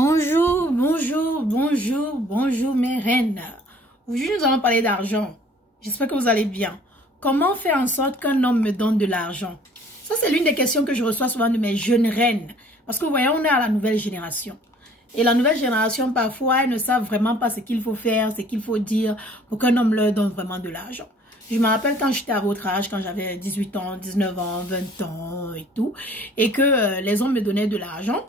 Bonjour, bonjour, bonjour, bonjour mes reines. Aujourd'hui, nous allons parler d'argent. J'espère que vous allez bien. Comment faire en sorte qu'un homme me donne de l'argent? Ça, c'est l'une des questions que je reçois souvent de mes jeunes reines. Parce que vous voyez, on est à la nouvelle génération. Et la nouvelle génération, parfois, elles ne savent vraiment pas ce qu'il faut faire, ce qu'il faut dire pour qu'un homme leur donne vraiment de l'argent. Je me rappelle quand j'étais à votre âge, quand j'avais 18 ans, 19 ans, 20 ans et tout, et que les hommes me donnaient de l'argent.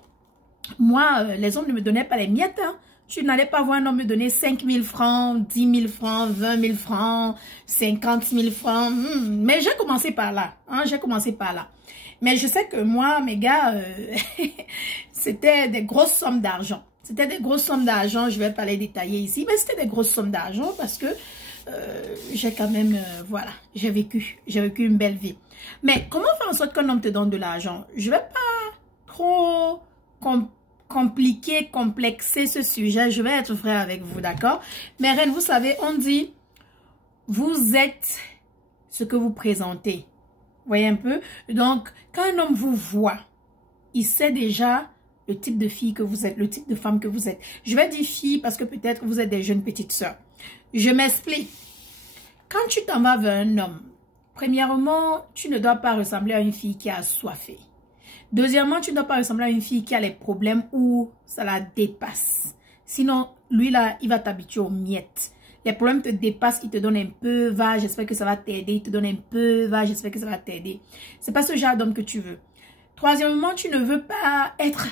Moi, les hommes ne me donnaient pas les miettes. Hein. Tu n'allais pas voir un homme me donner 5 000 francs, 10 000 francs, 20 000 francs, 50 000 francs. Mais j'ai commencé par là. Hein, j'ai commencé par là. Mais je sais que moi, mes gars, c'était des grosses sommes d'argent. C'était des grosses sommes d'argent. Je vais pas les détailler ici. Mais c'était des grosses sommes d'argent parce que j'ai quand même, voilà, j'ai vécu une belle vie. Mais comment faire en sorte qu'un homme te donne de l'argent? Je vais pas trop compliquer, complexer ce sujet. Je vais être vrai avec vous, d'accord? Mais reine, vous savez, on dit, vous êtes ce que vous présentez. Vous voyez un peu? Donc, quand un homme vous voit, il sait déjà le type de fille que vous êtes, le type de femme que vous êtes. Je vais dire fille parce que peut-être vous êtes des jeunes petites sœurs. Je m'explique. Quand tu t'en vas vers un homme, premièrement, tu ne dois pas ressembler à une fille qui a assoiffé. Deuxièmement, tu ne dois pas ressembler à une fille qui a les problèmes où ça la dépasse. Sinon, lui là, il va t'habituer aux miettes. Les problèmes te dépassent, il te donne un peu, va, j'espère que ça va t'aider. Il te donne un peu, va, j'espère que ça va t'aider. C'est pas ce genre d'homme que tu veux. Troisièmement, tu ne veux pas être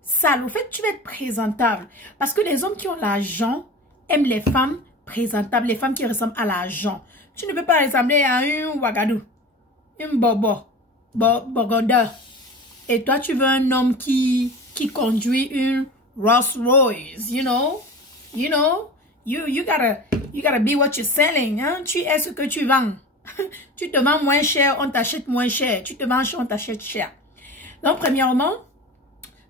sale. Au fait, tu veux être présentable. Parce que les hommes qui ont l'argent aiment les femmes présentables, les femmes qui ressemblent à l'argent. Tu ne peux pas ressembler à une Ouagadou, une Bogoda. Et toi, tu veux un homme qui conduit une Rolls Royce, you gotta be what you're selling, hein? Tu es ce que tu vends. Tu te vends moins cher, on t'achète moins cher. Tu te vends cher, on t'achète cher. Donc, premièrement,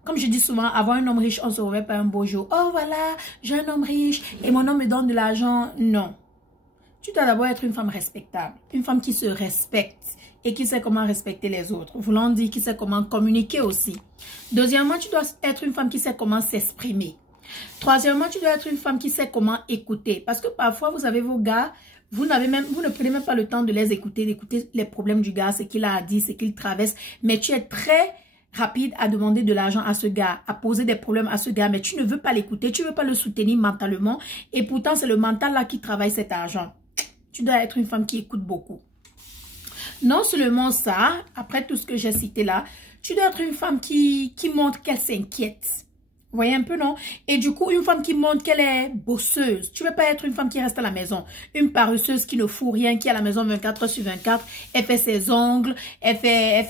comme je dis souvent, avoir un homme riche, on ne se réveille pas un beau jour. Oh, voilà, j'ai un homme riche et mon homme me donne de l'argent. Non. Tu dois d'abord être une femme respectable, une femme qui se respecte et qui sait comment respecter les autres. Voulant dire qui sait comment communiquer aussi. Deuxièmement, tu dois être une femme qui sait comment s'exprimer. Troisièmement, tu dois être une femme qui sait comment écouter. Parce que parfois, vous avez vos gars, vous ne prenez même pas le temps de les écouter, d'écouter les problèmes du gars, ce qu'il a à dire, ce qu'il traverse. Mais tu es très rapide à demander de l'argent à ce gars, à poser des problèmes à ce gars, mais tu ne veux pas l'écouter, tu ne veux pas le soutenir mentalement. Et pourtant, c'est le mental là qui travaille cet argent. Tu dois être une femme qui écoute beaucoup. Non seulement ça, après tout ce que j'ai cité là, tu dois être une femme qui montre qu'elle s'inquiète. Vous voyez un peu, non? Et du coup, une femme qui montre qu'elle est bosseuse. Tu ne veux pas être une femme qui reste à la maison. Une paresseuse qui ne fout rien, qui est à la maison 24 heures sur 24. Elle fait ses ongles, elle fait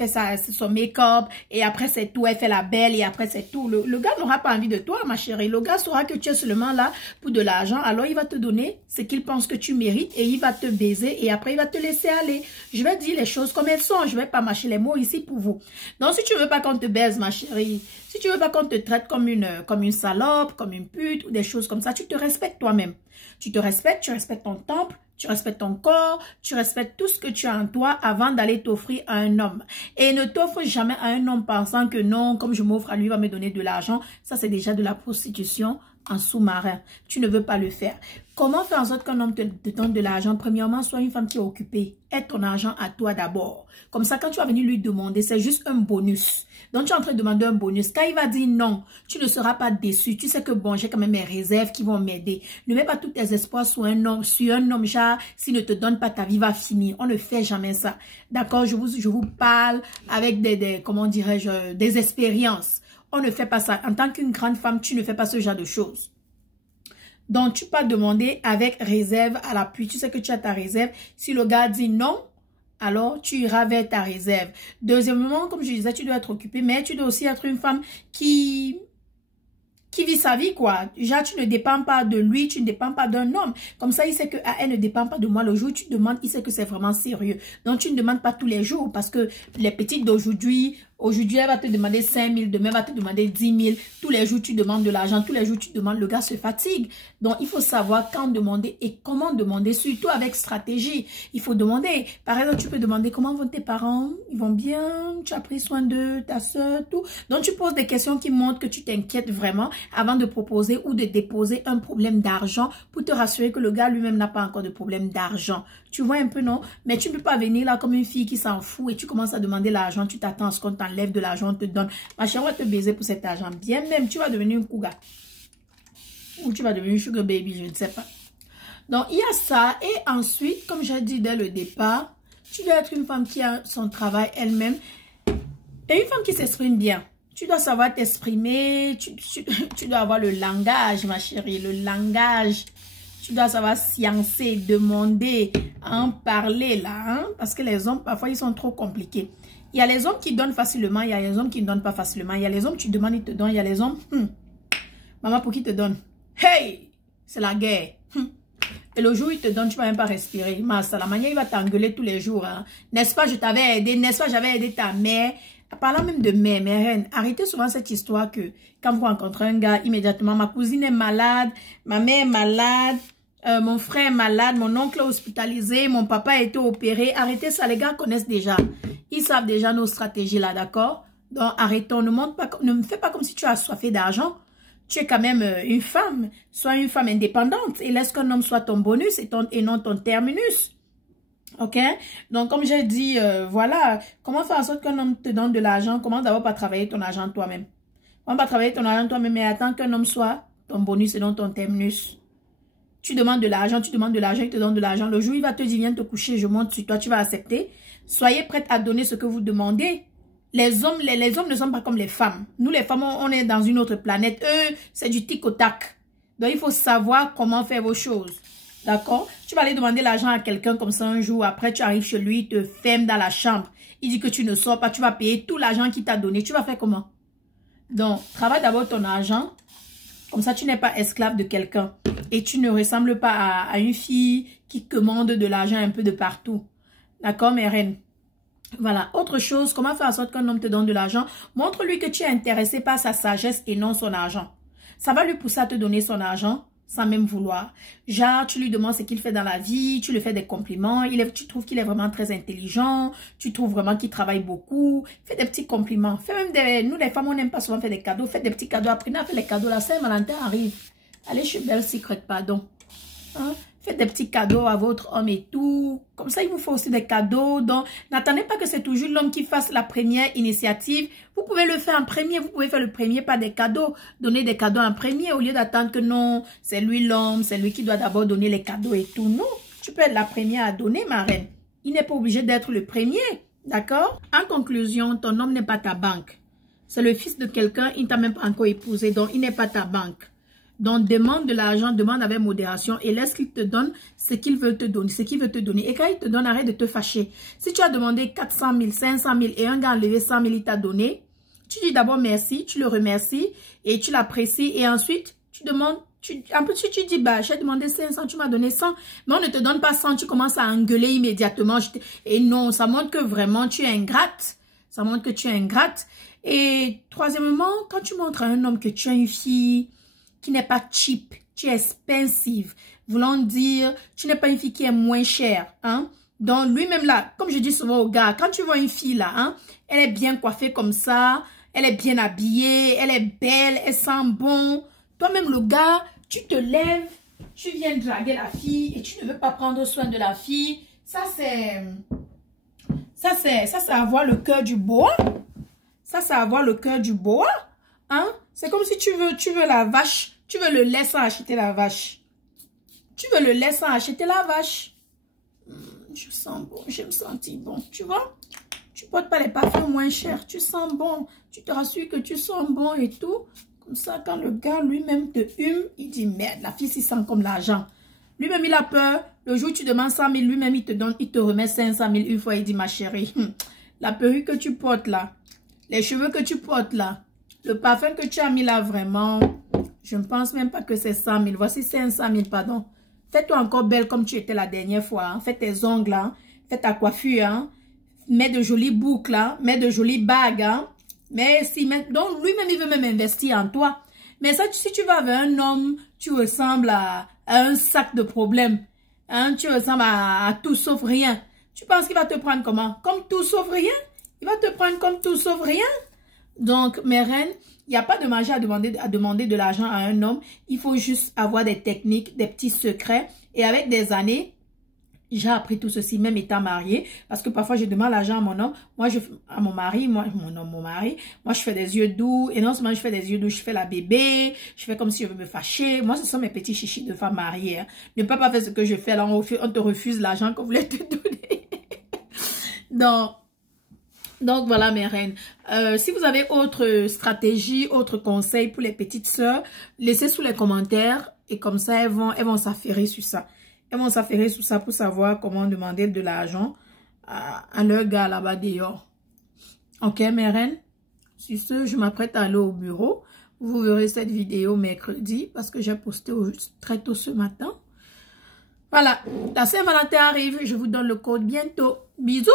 son make-up. Et après, c'est tout. Elle fait la belle et après, c'est tout. Le gars n'aura pas envie de toi, ma chérie. Le gars saura que tu es seulement là pour de l'argent. Alors, il va te donner ce qu'il pense que tu mérites et il va te baiser et après, il va te laisser aller. Je vais dire les choses comme elles sont. Je ne vais pas mâcher les mots ici pour vous. Donc, si tu ne veux pas qu'on te baise, ma chérie, si tu ne veux pas qu'on te traite comme une salope, comme une pute ou des choses comme ça, tu te respectes toi-même. Tu te respectes, tu respectes ton temple, tu respectes ton corps, tu respectes tout ce que tu as en toi avant d'aller t'offrir à un homme. Et ne t'offre jamais à un homme pensant que non, comme je m'offre à lui, il va me donner de l'argent. Ça, c'est déjà de la prostitution en sous-marin. Tu ne veux pas le faire. Comment faire en sorte qu'un homme te donne de l'argent? Premièrement, sois une femme qui est occupée. Aide ton argent à toi d'abord. Comme ça, quand tu vas venir lui demander, c'est juste un bonus. Donc, tu es en train de demander un bonus. Quand il va dire non, tu ne seras pas déçu. Tu sais que bon, j'ai quand même mes réserves qui vont m'aider. Ne mets pas tous tes espoirs sur un homme, genre, s'il ne te donne pas, ta vie va finir. On ne fait jamais ça. D'accord? Je vous parle avec comment dirais-je, des expériences. On ne fait pas ça. En tant qu'une grande femme, tu ne fais pas ce genre de choses. Donc, tu peux demander avec réserve à l'appui. Tu sais que tu as ta réserve. Si le gars dit non, alors tu iras vers ta réserve. Deuxièmement, comme je disais, tu dois être occupée, mais tu dois aussi être une femme qui vit sa vie, quoi. Genre, tu ne dépends pas de lui, tu ne dépends pas d'un homme. Comme ça, il sait que elle ne dépend pas de moi. Le jour où tu demandes, il sait que c'est vraiment sérieux. Donc, tu ne demandes pas tous les jours parce que les petites d'aujourd'hui, Aujourd'hui, elle va te demander 5 000, demain, elle va te demander 10 000. Tous les jours, tu demandes de l'argent, tous les jours, tu demandes, le gars se fatigue. Donc, il faut savoir quand demander et comment demander, surtout avec stratégie. Il faut demander. Par exemple, tu peux demander comment vont tes parents, ils vont bien, tu as pris soin d'eux, ta soeur, tout. Donc, tu poses des questions qui montrent que tu t'inquiètes vraiment avant de proposer ou de déposer un problème d'argent pour te rassurer que le gars lui-même n'a pas encore de problème d'argent. Tu vois un peu, non? Mais tu ne peux pas venir là comme une fille qui s'en fout et tu commences à demander l'argent, tu t'attends à ce qu'on t'enlève de l'argent, on te donne. Ma chérie, on va te baiser pour cet argent. Bien même, tu vas devenir une cougar. Ou tu vas devenir une sugar baby, je ne sais pas. Donc, il y a ça. Et ensuite, comme j'ai dit dès le départ, tu dois être une femme qui a son travail elle-même. Et une femme qui s'exprime bien. Tu dois savoir t'exprimer. Tu dois avoir le langage, ma chérie. Le langage. Tu dois savoir sciencer, demander, en parler là. Hein? Parce que les hommes, parfois, ils sont trop compliqués. Il y a les hommes qui donnent facilement. Il y a les hommes qui ne donnent pas facilement. Il y a les hommes, tu demandes, ils te donnent. Il y a les hommes, maman, pour qui te donne? Hey! C'est la guerre. Et le jour où il te donne, tu ne vas même pas respirer. Master, la manière, il va t'engueuler tous les jours. Hein? N'est-ce pas, je t'avais aidé. N'est-ce pas, j'avais aidé ta mère. Parlant même de mère, mes reines, arrêtez souvent cette histoire que quand vous rencontrez un gars, immédiatement, ma cousine est malade, ma mère est malade, mon frère est malade, mon oncle est hospitalisé, mon papa a été opéré. Arrêtez ça, les gars connaissent déjà. Ils savent déjà nos stratégies là, d'accord? Donc arrêtons, ne me fais pas comme si tu as assoiffé d'argent. Tu es quand même une femme. Sois une femme indépendante et laisse qu'un homme soit ton bonus et non ton terminus. Ok? Donc, comme j'ai dit, voilà. Comment faire en sorte qu'un homme te donne de l'argent? Comment d'abord pas travailler ton argent toi-même? Comment pas travailler ton argent toi-même, mais attends qu'un homme soit ton bonus et non ton terminus. Tu demandes de l'argent, il te donne de l'argent. Le jour où il va te dire, viens te coucher, je monte sur toi, tu vas accepter. Soyez prête à donner ce que vous demandez. Les hommes ne sont pas comme les femmes. Nous, les femmes, on est dans une autre planète. Eux, c'est du tic au tac. Donc, il faut savoir comment faire vos choses. D'accord? Tu vas aller demander l'argent à quelqu'un comme ça un jour. Après, tu arrives chez lui, il te ferme dans la chambre. Il dit que tu ne sors pas. Tu vas payer tout l'argent qu'il t'a donné. Tu vas faire comment? Donc, travaille d'abord ton argent. Comme ça, tu n'es pas esclave de quelqu'un. Et tu ne ressembles pas à une fille qui commande de l'argent un peu de partout. D'accord, mes reines? Voilà. Autre chose, comment faire en sorte qu'un homme te donne de l'argent? Montre-lui que tu es intéressé par sa sagesse et non son argent. Ça va lui pousser à te donner son argent sans même vouloir. Genre, tu lui demandes ce qu'il fait dans la vie, tu lui fais des compliments, tu trouves qu'il est vraiment très intelligent, tu trouves vraiment qu'il travaille beaucoup, fais des petits compliments. Fais même nous les femmes, on n'aime pas souvent faire des cadeaux, faites des petits cadeaux, apprenez à faire les cadeaux, la Saint-Valentin arrive. Allez chez Belle Secret, pardon. Hein? Faites des petits cadeaux à votre homme et tout. Comme ça, il vous faut aussi des cadeaux. Donc, n'attendez pas que c'est toujours l'homme qui fasse la première initiative. Vous pouvez le faire en premier. Vous pouvez faire le premier par des cadeaux. Donner des cadeaux en premier au lieu d'attendre que non, c'est lui l'homme, c'est lui qui doit d'abord donner les cadeaux et tout. Non, tu peux être la première à donner, ma reine. Il n'est pas obligé d'être le premier. D'accord? En conclusion, ton homme n'est pas ta banque. C'est le fils de quelqu'un, il ne t'a même pas encore épousé, donc il n'est pas ta banque. Donc, demande de l'argent, demande avec modération et laisse qu'il te donne ce qu'il veut te donner, ce qu'il veut te donner. Et quand il te donne, arrête de te fâcher. Si tu as demandé 400 000, 500 000 et un gars a enlevé 100 000, il t'a donné, tu dis d'abord merci, tu le remercies et tu l'apprécies. Et ensuite, tu demandes, en plus, tu dis, bah, j'ai demandé 500, tu m'as donné 100. Mais on ne te donne pas 100, tu commences à engueuler immédiatement. Et non, ça montre que vraiment tu es ingrate. Ça montre que tu es ingrate. Et troisièmement, quand tu montres à un homme que tu es une fille qui n'est pas cheap, tu es expensive, voulant dire, tu n'es pas une fille qui est moins chère, hein. Donc, lui-même là, comme je dis souvent aux gars, quand tu vois une fille là, hein, elle est bien coiffée comme ça, elle est bien habillée, elle est belle, elle sent bon. Toi-même, le gars, tu te lèves, tu viens draguer la fille et tu ne veux pas prendre soin de la fille. Ça, c'est avoir le cœur du bois. Ça, c'est avoir le cœur du bois. Hein? C'est comme si tu veux la vache. Tu veux le lait sans acheter la vache. Tu veux le lait sans acheter la vache. Je sens bon, je me sens bon. Tu vois? Tu portes pas les parfums moins chers. Tu sens bon. Tu te rassures que tu sens bon et tout. Comme ça, quand le gars lui-même te hume, il dit merde, la fille s'y sent comme l'argent. Lui-même, il a peur. Le jour où tu demandes 100 000, lui-même, il te remet 500 000 une fois. Il dit ma chérie, la perruque que tu portes là, les cheveux que tu portes là, le parfum que tu as mis là, vraiment, je ne pense même pas que c'est 100 000. Voici 500 000, pardon. Fais-toi encore belle comme tu étais la dernière fois. Hein. Fais tes ongles, hein. Fais ta coiffure. Hein. met de jolies boucles, hein, met de jolies bagues, hein. Mais si, donc lui-même, il veut même investir en toi. Mais ça, si tu vas vers un homme, tu ressembles à un sac de problèmes. Hein, tu ressembles à tout sauf rien. Tu penses qu'il va te prendre comment? Comme tout sauf rien? Il va te prendre comme tout sauf rien? Donc, mes reines, il n'y a pas de magie à demander de l'argent à un homme. Il faut juste avoir des techniques, des petits secrets. Et avec des années, j'ai appris tout ceci, même étant mariée. Parce que parfois, je demande l'argent à mon homme. Moi, à mon mari, mon mari. Moi, je fais des yeux doux. Et non seulement je fais des yeux doux, je fais la bébé. Je fais comme si je veux me fâcher. Moi, ce sont mes petits chichis de femme mariée. Hein. Ne peut pas faire ce que je fais. Là, on te refuse l'argent qu'on voulait te donner. Donc, voilà, mes reines. Si vous avez autre stratégie, autre conseil pour les petites sœurs, laissez sous les commentaires. Et comme ça, elles vont s'affairer sur ça. Elles vont s'affairer sur ça pour savoir comment demander de l'argent à leur gars là-bas dehors. Ok, mes reines? Sur ce, je m'apprête à aller au bureau. Vous verrez cette vidéo mercredi parce que j'ai posté très tôt ce matin. Voilà, la Saint-Valentin arrive. Je vous donne le code bientôt. Bisous!